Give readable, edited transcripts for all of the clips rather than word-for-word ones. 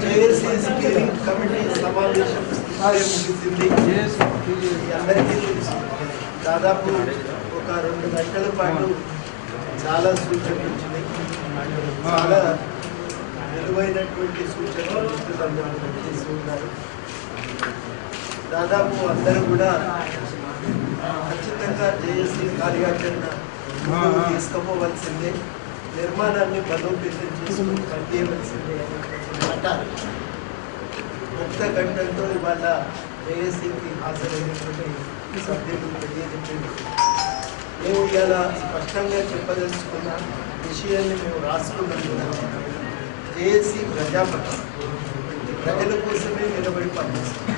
JAC steering committee సమావేశం ముగిసింది. అందరికీ తెలుసు, దాదాపు ఒక 2 గంటల పాటు చాలా సూచనలు వచ్చినాయి. చాలా విలువైనటువంటి సూచనలు చేసి ఉన్నారు. దాదాపు అందరూ కూడా ఖచ్చితంగా జేఏసీ కార్యాచరణ తీసుకుపోవలసిందే, నిర్మాణాన్ని బలోపేతం చేసుకుని పనిచేయవలసిందే అంటారు. ముక్త గంటలతో ఇవాళ జేఏసీకి హాజరైనటువంటి సభ్యులు తెలియజెప్పింది. మేము ఇలా స్పష్టంగా చెప్పదలుచుకున్న విషయాన్ని మేము రాసుకున్నందున జేఏసీ ప్రజాపక్ష ప్రజల కోసమే నిలబడి పనిచేస్తుంది.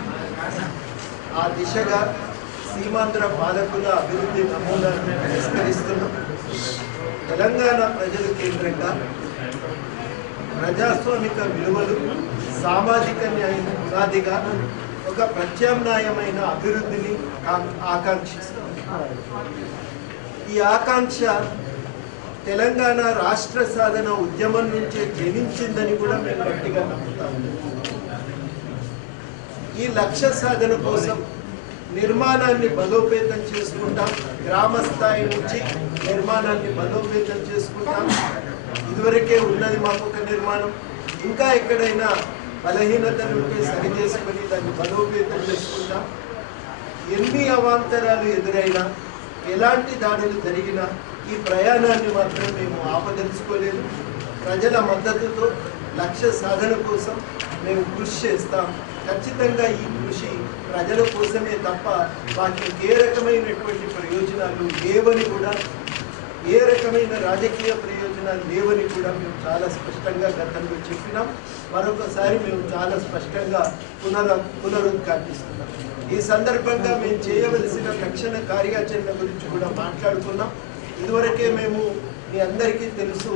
ఆ దిశగా సీమాంధ్ర పాలకుల అభివృద్ధి నమూనాలను విస్తరిస్తున్నాం. తెలంగాణ ప్రజల కేంద్రంగా ప్రజాస్వామిక విలువలు, సామాజిక న్యాయం పునాదిగా ఒక ప్రత్యామ్నాయమైన అభివృద్ధిని ఆకాంక్షిస్తున్నాం. ఈ ఆకాంక్ష తెలంగాణ రాష్ట్ర సాధన ఉద్యమం నుంచే జనించిందని కూడా మేము గట్టిగా నమ్ముతాము. ఈ లక్ష్య సాధన కోసం నిర్మాణాన్ని బలోపేతం చేసుకుంటాం. గ్రామ స్థాయి నుంచి నిర్మాణాన్ని బలోపేతం చేసుకుంటాం. ఇదివరకే ఉన్నది మాకు ఒక నిర్మాణం, ఇంకా ఎక్కడైనా బలహీనతలు ఉంటే సరి చేసుకొని దాన్ని బలోపేతం చేసుకుంటాం. ఎన్ని అవాంతరాలు ఎదురైనా, ఎలాంటి దాడులు జరిగినా ఈ ప్రయాణాన్ని మాత్రం మేము ఆపదలుచుకోలేదు. ప్రజల మద్దతుతో లక్ష్య సాధన కోసం మేము కృషి చేస్తాం. ఖచ్చితంగా ఈ కృషి ప్రజల కోసమే తప్ప వాటికి ఏ రకమైనటువంటి ప్రయోజనాలు లేవని కూడా, ఏ రకమైన రాజకీయ ప్రయోజనాలు లేవని కూడా మేము చాలా స్పష్టంగా గతంలో చెప్పినాం. మరొకసారి మేము చాలా స్పష్టంగా పునరుద్ఘాటిస్తున్నాం. ఈ సందర్భంగా మేము చేయవలసిన తక్షణ కార్యాచరణ గురించి కూడా మాట్లాడుకున్నాం. ఇదివరకే మేము మీ అందరికీ తెలుసు,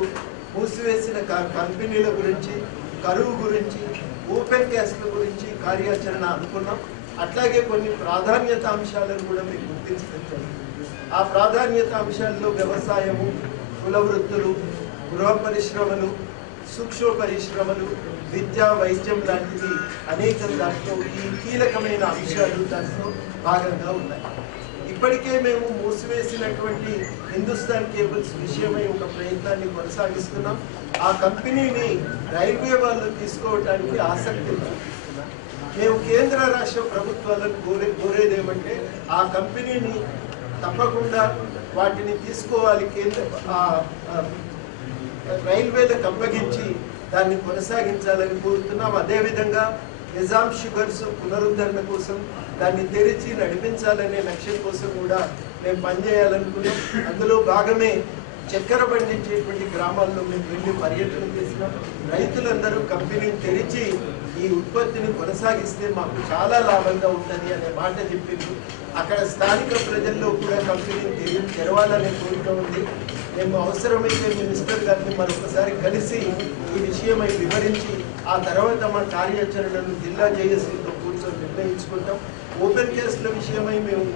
మూసివేసిన కంపెనీల గురించి, కరువు గురించి, ఓపెన్ క్యాస్ట్ల గురించి కార్యాచరణ అనుకున్నాం. అట్లాగే కొన్ని ప్రాధాన్యత అంశాలను కూడా మీకు గుర్తించడం. ఆ ప్రాధాన్యత అంశాల్లో వ్యవసాయము, కుల వృత్తులు, గృహ పరిశ్రమలు, సూక్ష్మ పరిశ్రమలు, విద్య, వైద్యం లాంటివి అనేక దాంట్లో ఈ కీలకమైన అంశాలు దాంట్లో భాగంగా ఉన్నాయి. ఇప్పటికే మేము మూసివేసినటువంటి హిందుస్థాన్ కేబుల్స్ విషయమై ఒక ప్రయత్నాన్ని కొనసాగిస్తున్నాం. ఆ కంపెనీని రైల్వే వాళ్ళు తీసుకోవడానికి ఆసక్తి చూపిస్తున్నాం. మేము కేంద్ర రాష్ట్ర ప్రభుత్వాలను కోరేదేమంటే ఆ కంపెనీని తప్పకుండా వాటిని తీసుకోవాలి, కేంద్ర రైల్వేలకు అప్పగించి దాన్ని కొనసాగించాలని కోరుతున్నాం. అదేవిధంగా నిజాం షుగర్స్ పునరుద్ధరణ కోసం దాన్ని తెరిచి నడిపించాలనే లక్ష్యం కోసం కూడా మేము పనిచేయాలనుకున్నాం. అందులో భాగమే చక్కెర పండించేటువంటి గ్రామాల్లో మేము వెళ్ళి పర్యటన చేసినాం. రైతులందరూ కంపెనీని తెరిచి ఈ ఉత్పత్తిని కొనసాగిస్తే మాకు చాలా లాభంగా ఉంటుంది అనే మాట చెప్పింది. అక్కడ స్థానిక ప్రజల్లో కూడా కంపెనీని తెరవాలనే కోరిక ఉంది. మేము అవసరమైతే మినిస్టర్ గారిని మరొకసారి కలిసి ఈ విషయమై వివరించి ఆ తర్వాత మా కార్యాచరణను జిల్లా జేఏసీతో కూర్చొని నిర్ణయించుకుంటాం. ఓపెన్ క్యాస్ట్ల విషయమై మేము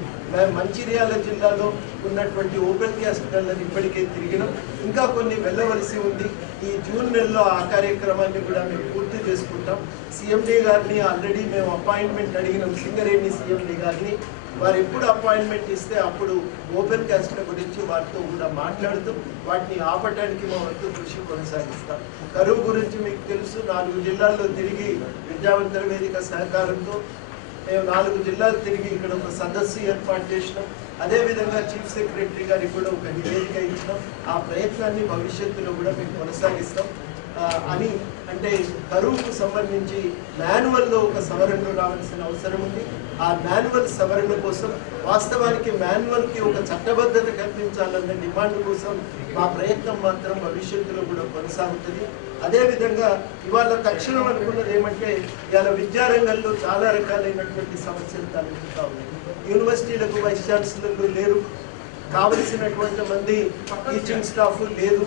మంచిర్యాల జిల్లాలో ఉన్నటువంటి ఓపెన్ క్యాస్ట్లను ఇప్పటికే తిరిగినాం. ఇంకా కొన్ని వెళ్ళవలసి ఉంది. ఈ జూన్ నెలలో ఆ కార్యక్రమాన్ని కూడా మేము పూర్తి చేసుకుంటాం. సీఎండీ గారిని ఆల్రెడీ మేము అపాయింట్మెంట్ అడిగినాం, సింగరేణి సీఎండీ గారిని. వారు ఎప్పుడు అపాయింట్మెంట్ ఇస్తే అప్పుడు ఓపెన్ క్యాస్ట్ల గురించి వారితో కూడా మాట్లాడుతూ వాటిని ఆపటానికి మా వంతు కృషి కొనసాగిస్తాం. కరువు గురించి మీకు తెలుసు, 4 జిల్లాల్లో తిరిగి విద్యావంతుల వేదిక సహకారంతో మేము 4 జిల్లాలు తిరిగి ఇక్కడ ఒక సదస్సు ఏర్పాటు చేసినాం. అదేవిధంగా చీఫ్ సెక్రటరీ గారికి కూడా ఒక నివేదిక ఇచ్చినాం. ఆ ప్రయత్నాన్ని భవిష్యత్తులో కూడా మేము కొనసాగిస్తాం అని. అంటే కరువుకు సంబంధించి మాన్యువల్లో ఒక సవరణ రావాల్సిన అవసరం ఉంది. ఆ మాన్యువల్ సవరణ కోసం, వాస్తవానికి మాన్యువల్కి ఒక చట్టబద్ధత కల్పించాలన్న డిమాండ్ కోసం మా ప్రయత్నం మాత్రం భవిష్యత్తులో కూడా కొనసాగుతుంది. అదేవిధంగా ఇవాళ తక్షణం అనుకున్నది ఏమంటే, ఇవాళ విద్యారంగంలో చాలా రకాలైనటువంటి సమస్యలు తలెత్తుతా ఉన్నాయి. యూనివర్సిటీలకు వైస్ ఛాన్సలర్లు లేరు, కావలసినటువంటి మంది టీచింగ్ స్టాఫ్ లేదు.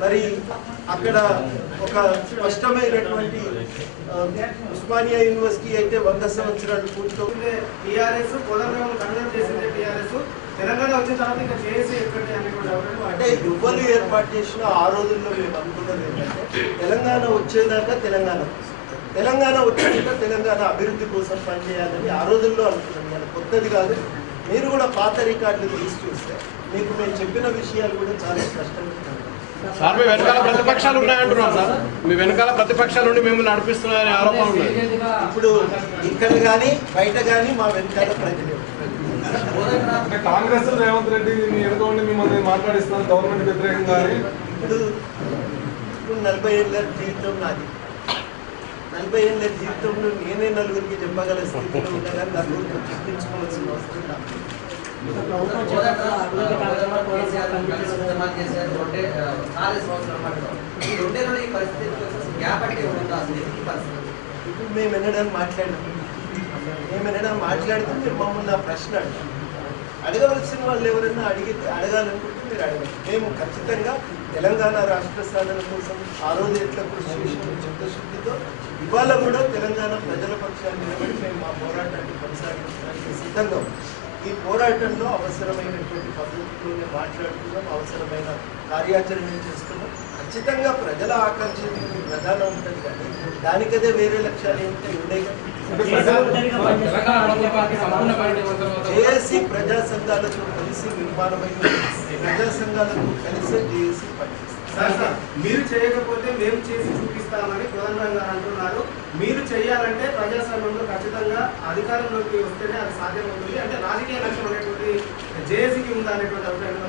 మరి అక్కడ ఒక స్పష్టమైనటువంటి ఉస్మానియా యూనివర్సిటీ అయితే 100 సంవత్సరాలు పూర్తవుతుంది. టీఆర్ఎస్ కన్వర్ట్ చేసింది టీఆర్ఎస్ తెలంగాణ వచ్చిన తర్వాత ఇంకా చేసి ఎక్కడి అంటే యువలు ఏర్పాటు చేసిన ఆ రోజుల్లో మేము అనుకున్నది ఏంటంటే తెలంగాణ వచ్చేదాకా తెలంగాణ వచ్చాక తెలంగాణ అభివృద్ధి కోసం పనిచేయాలని ఆ రోజుల్లో అనుకున్నాం. మన కొత్తది కాదు. మీరు కూడా పాత రికార్డులు తీసి చూస్తే మీకు మేము చెప్పిన విషయాలు కూడా చాలా స్పష్టంగా సార్. మీ వెనకాల ప్రతిపక్షాలు ఉన్నాయంటున్నాం సార్. మీ వెనకాల ప్రతిపక్షాలు ఉండి మేము నడిపిస్తున్నాయని ఆరోపణ ఉన్నాయి. ఇప్పుడు ఇక్కడ కానీ బయట కానీ మా వెనకాల ప్రజలు కాంగ్రెస్ రేవంత్ రెడ్డి వెనుక ఉండి మిమ్మల్ని మాట్లాడిస్తున్నారు గవర్నమెంట్ వ్యతిరేకంగా. ఇప్పుడు 40 ఏళ్ళ జీవితం నాది. 40 ఏళ్ళ జీవితంలో నేనే నలుగురికి చెప్పగల స్థితిలో ఉండగా నలుగురికి చూపించుకోవాల్సిన అవసరం నాకు. ఇప్పుడు మేము ఎన్నడని మాట్లాడితే మీరు మమ్మల్ని ఆ ప్రశ్న అడగవలసిన వాళ్ళు ఎవరైనా అడగాలనుకుంటే మీరు అడగండి. మేము ఖచ్చితంగా తెలంగాణ రాష్ట్ర సాధన కోసం ఆ రోజు ఎట్లా కృషి చేసిన చిత్తశుద్ధితో ఇవాళ కూడా తెలంగాణ ప్రజల పక్షాన్ని నిలబడి మేము మా పోరాటాన్ని కొనసాగించడానికి సిద్ధంగా ఉన్నాం. ఈ పోరాటంలో అవసరమైనటువంటి పద్ధతిలోనే మాట్లాడుతున్నాం, అవసరమైన కార్యాచరణ చేస్తున్నాం. ఖచ్చితంగా ప్రజల ఆకాంక్ష ప్రధానం ఉంటుంది కానీ దానికదే వేరే లక్ష్యాలు ఏంటంటే ఉండే జేఏసీ ప్రజా సంఘాలతో కలిసి నిర్మాణమైన ప్రజా సంఘాలతో కలిసి జేఏసీ పనిచేస్తారు. మీరు చేయకపోతే మేము చేసి చూపిస్తామని కోదండరాం గారు అంటున్నారు. మీరు చేయాలంటే ప్రజాస్వామ్యంలో ఖచ్చితంగా అధికారంలోకి వస్తేనే అది సాధ్యమవుతుంది. అంటే రాజకీయ లక్ష్యం అనేటువంటి జేఏసీకి ఉందా అనేటువంటి అభిప్రాయం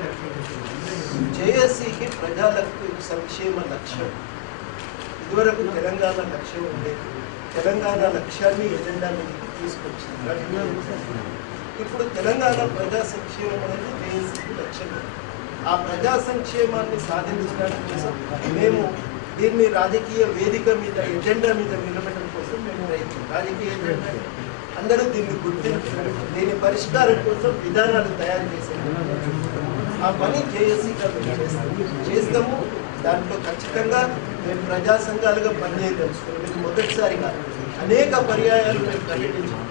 జేఏసీకి ప్రజా సంక్షేమ లక్ష్యం ఇదివరకు తెలంగాణ లక్ష్యం ఉండేది. తెలంగాణ లక్ష్యాన్ని ఎజెండా మీద తీసుకొచ్చింది. ఇప్పుడు తెలంగాణ ప్రజా సంక్షేమం అనేది జేఏసీకి లక్ష్యం. ఆ ప్రజా సంక్షేమాన్ని సాధించడానికి కోసం మేము దీన్ని రాజకీయ వేదిక మీద ఎజెండా మీద నిలబెట్టడం కోసం మేము రాజకీయ ఎజెండా అందరూ దీన్ని గుర్తించారు. దీని పరిష్కారం కోసం విధానాలు తయారు చేశారు. ఆ పని జేఏసీగా చేస్తాము. దాంట్లో ఖచ్చితంగా మేము ప్రజా సంఘాలుగా పనిచేయదలుచుకున్నాం. మీకు మొదటిసారి కాదు, అనేక పర్యాయాలు మేము పర్యటించాం.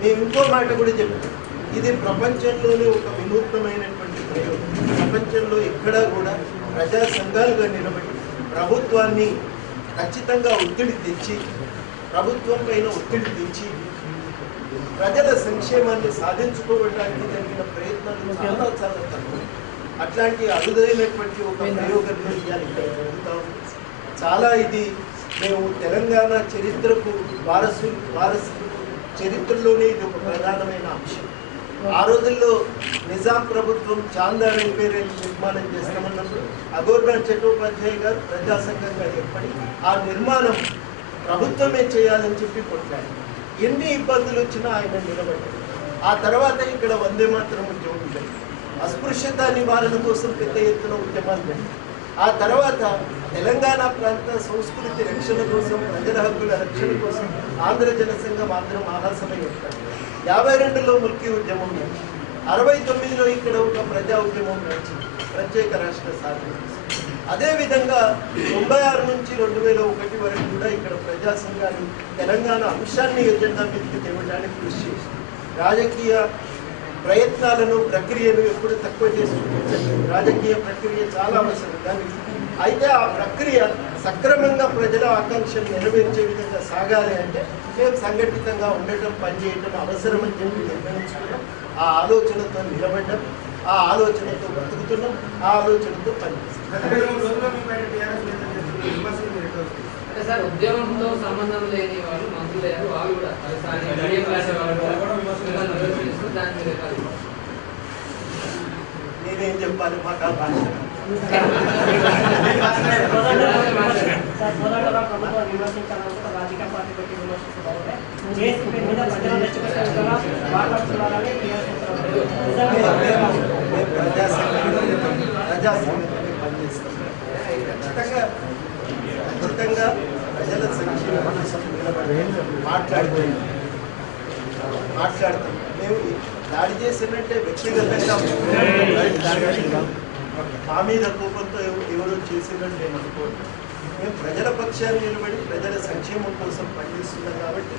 మేము ఇంకో మాట కూడా చెప్పాం, ఇది ప్రపంచంలోనే ఒక వినూత్నమైనటువంటి ప్రయోగం. ప్రపంచంలో ఎక్కడా కూడా ప్రజా సంఘాలుగా నిలబడి ప్రభుత్వాన్ని ఖచ్చితంగా ప్రభుత్వం పైన ఒత్తిడి తెచ్చి ప్రజల సంక్షేమాన్ని సాధించుకోవడానికి జరిగిన ప్రయత్నాలు చాలా చాలా తక్కువ. అట్లాంటి అరుదైనటువంటి ఒక ప్రయోగంలో ఇవాళ ఇక్కడ జరుగుతూ ఉంది. చాలా ఇది మేము తెలంగాణ చరిత్రకు వారసులు చరిత్రలోనే ఇది ఒక ప్రధానమైన అంశం. ఆ రోజుల్లో నిజాం ప్రభుత్వం చాందా రైల్వే నిర్మాణం చేస్తామన్నప్పుడు అఘోర్నాథ్ చట్టోపాధ్యాయ గారు ప్రజాసంఘంగా ఏర్పడి ఆ నిర్మాణం ప్రభుత్వమే చేయాలని చెప్పి కొట్లాడు. ఎన్ని ఇబ్బందులు వచ్చినా ఆయన నిలబడ్డారు. ఆ తర్వాత ఇక్కడ వందే మాతరం ఉద్యమం జరిగింది. అస్పృశ్యత నివారణ కోసం పెద్ద ఎత్తున ఉద్యమాలు జరిగింది. ఆ తర్వాత తెలంగాణ ప్రాంత సంస్కృతి రక్షణ కోసం, ప్రజల హక్కుల రక్షణ కోసం ఆంధ్ర జనసంఘం ఆంధ్ర మహాసభ ఏర్పడింది. 52లో ముల్కీ ఉద్యమం నడిచింది. 69లో ఇక్కడ ఒక ప్రజా ఉద్యమం నడిచింది, ప్రత్యేక రాష్ట్ర సాధన. అదేవిధంగా 96 నుంచి 2001 వరకు కూడా ఇక్కడ ప్రజా సంఘాలు తెలంగాణ అంశాన్ని ఎజెండా మీదకి తేవడానికి కృషి చేసింది. రాజకీయ ప్రయత్నాలను ప్రక్రియను ఎప్పుడు తక్కువ చేస్తుంది. రాజకీయ ప్రక్రియ చాలా అవసరం. కానీ అయితే ఆ ప్రక్రియ సక్రమంగా ప్రజల ఆకాంక్షలు నెరవేర్చే విధంగా సాగాలి అంటే మేము సంఘటితంగా ఉండటం, పనిచేయటం అవసరమని చెప్పి నిర్ణయించుకున్నాం. ఆ ఆలోచనతో నిలబడ్డం, ఆ ఆలోచనతో బ్రతుకుతున్నాం, ఆ ఆలోచనతో పనిచేస్తున్నాం. అంటే సార్ ఉద్యమంతో సంబంధం లేని వాళ్ళు మంత్రులు అయ్యారు, వాళ్ళు కూడా నేనేం చెప్పాలి మాకు ఆ భాష రాజకీయ పార్టీ పెట్టి విమర్శిస్తుంటే ఖచ్చితంగా ప్రజల సంక్షేమం మాట్లాడుతాం. మేము దాడి చేసినట్టే వ్యక్తిగతంగా మా మీద కోపంతో ఎవరో చేసిందని నేను అనుకోవట్లేదు. మేము ప్రజల పక్షాన్ని నిలబడి ప్రజల సంక్షేమం కోసం పనిచేస్తున్నాం కాబట్టి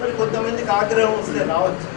మరి కొంతమందికి ఆగ్రహం వస్తే రావచ్చు.